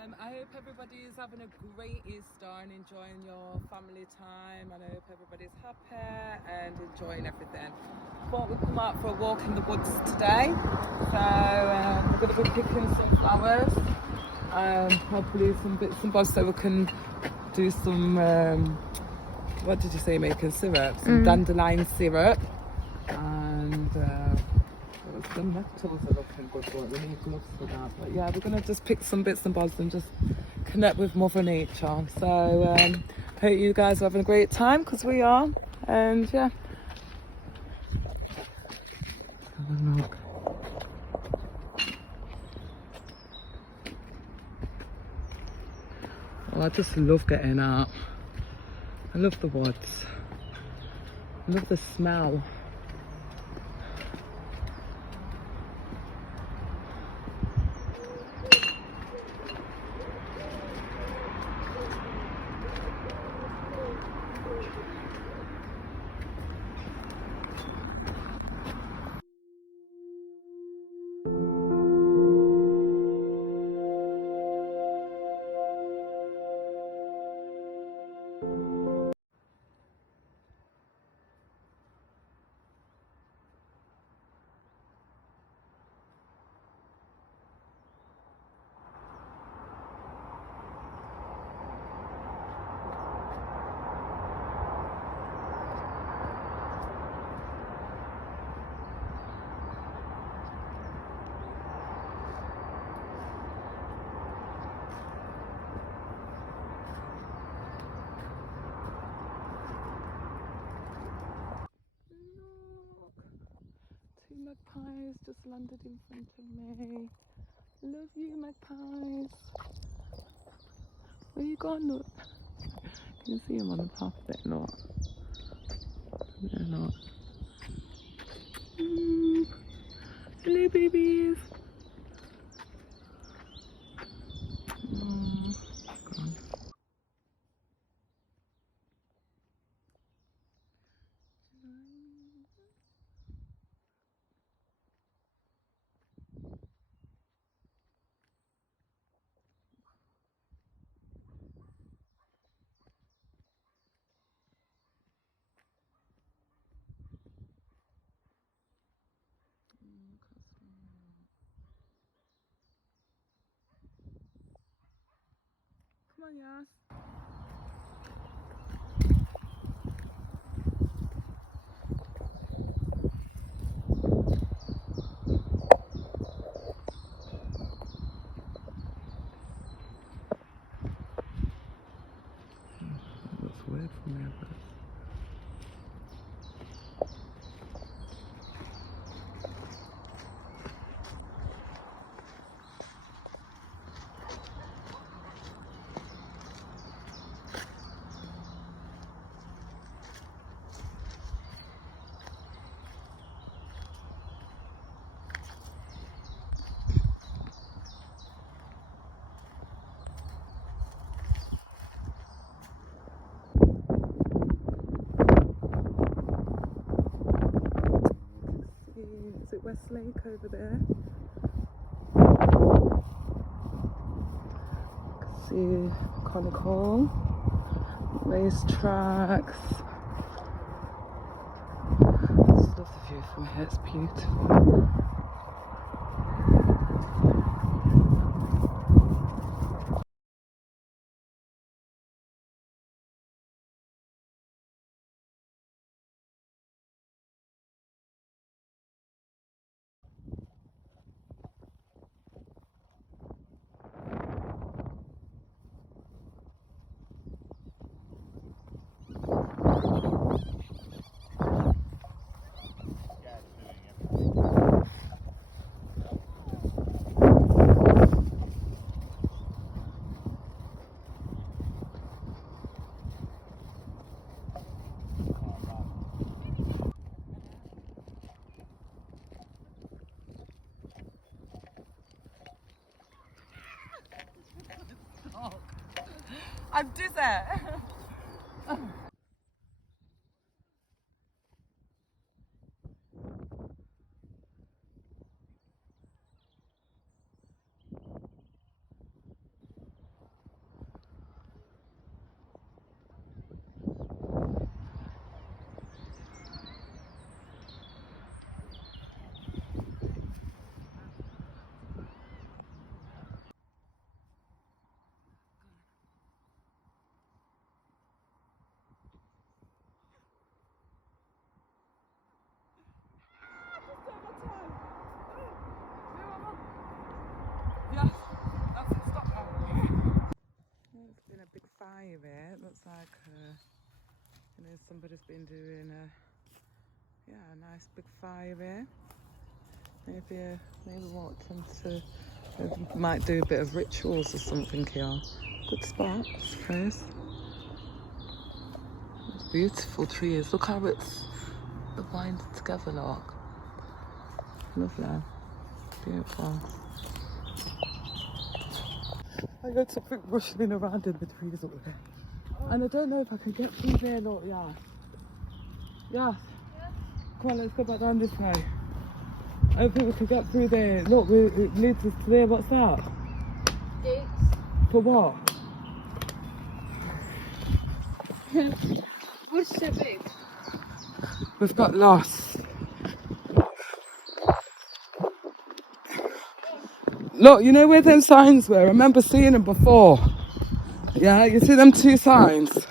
I hope everybody is having a great Easter and enjoying your family time. And I hope everybody's happy and enjoying everything. Thought we'd come out for a walk in the woods today. So we're going to be picking some flowers. Hopefully some bits and bobs so we can do some, what did you say, making syrup? Some dandelion syrup. And the metals are looking good, but we need gloves for that. But yeah, we're going to just pick some bits and bobs and just connect with Mother Nature. So hope you guys are having a great time, because we are. And yeah. Have a look. Oh, I just love getting out. I love the woods. I love the smell. Two magpies just landed in front of me. Love you, magpies. Where you gone? Look. Can you see them on the path a bit? Not. They're not. Hello, babies. Oh, gone. Come on, Yas. That looks weird from there, but is it Westlake over there? I can see Conical, race tracks. Just love the view from here, it's beautiful. I'm dizzy. like somebody's been doing a nice big fire here. Maybe want them to might do a bit of rituals or something here. Good spot, I suppose. It's beautiful trees. Look how it's winded together, look. Lovely. Beautiful. I got something rushing around in the trees up there. And I don't know if I can get through there, look, yeah. Yeah. Come on, let's go back down this way. I don't think we can get through there. Look, it leads us to there. What's that? Gates. For what? What's so big? We've got lost. Look, you know where them signs were? I remember seeing them before. Yeah, you see them two signs?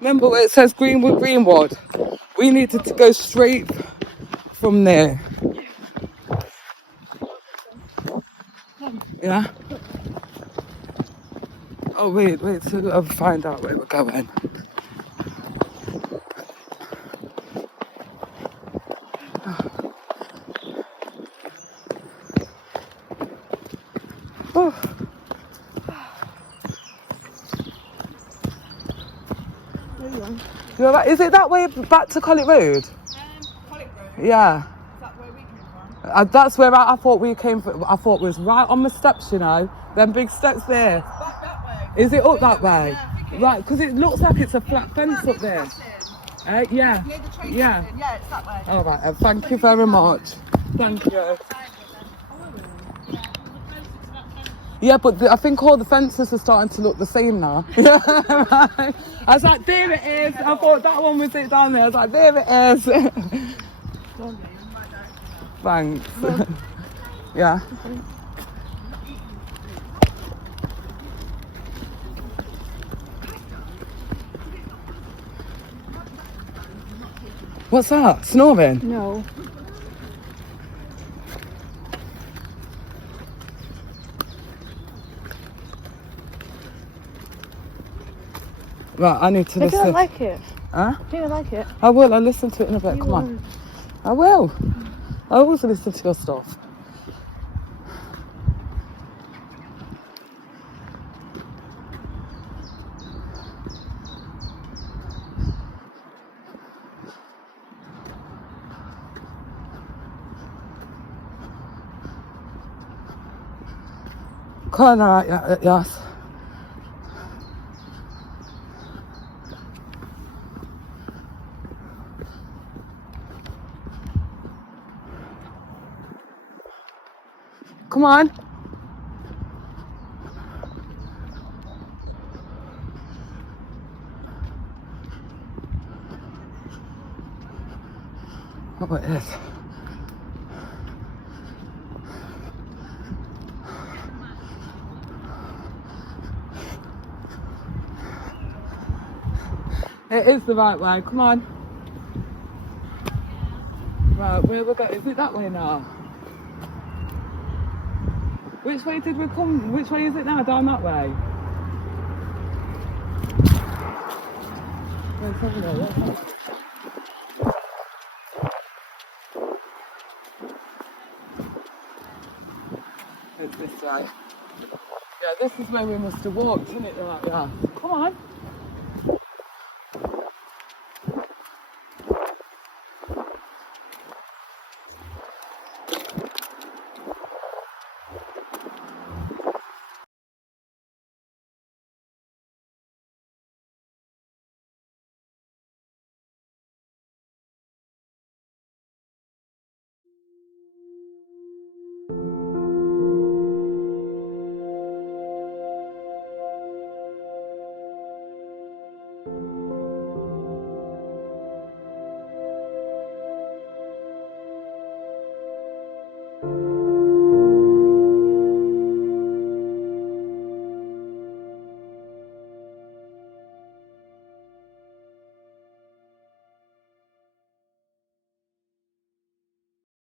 Remember where it says Greenwood, Greenwood? We needed to go straight from there. Yeah? Oh, wait, so I'll find out where we're going. Oh. You're right. Is it that way back to Collet Road? Collet Road? Yeah. Is that where we came from? That's where I thought we came from. I thought it was right on the steps, you know. Them big steps there. Back that way. Is it up that way? Yeah, I think it Right, because it looks like it's a flat fence up there. Yeah. Near the train Yeah. station. Yeah, it's that way. All right, thank you very much. Thank you. Yeah, but I think all the fences are starting to look the same now. Right. I was like, there it is. I thought that one was it down there. I was like, there it is. Thanks. Yeah. What's that? Snoring? No. Right, I need to I listen. don't like it. Huh? I don't like it. I will. I'll listen to it in a bit. Come on. I will. I always listen to your stuff. Come on, yes. Come on. What is? It is the right way. Come on. Right, where we going? Is it that way now? Which way did we come? Which way is it now? Down that way? Let's have a look. It's this way. Yeah, this is where we must have walked, isn't it? Like that. Come on.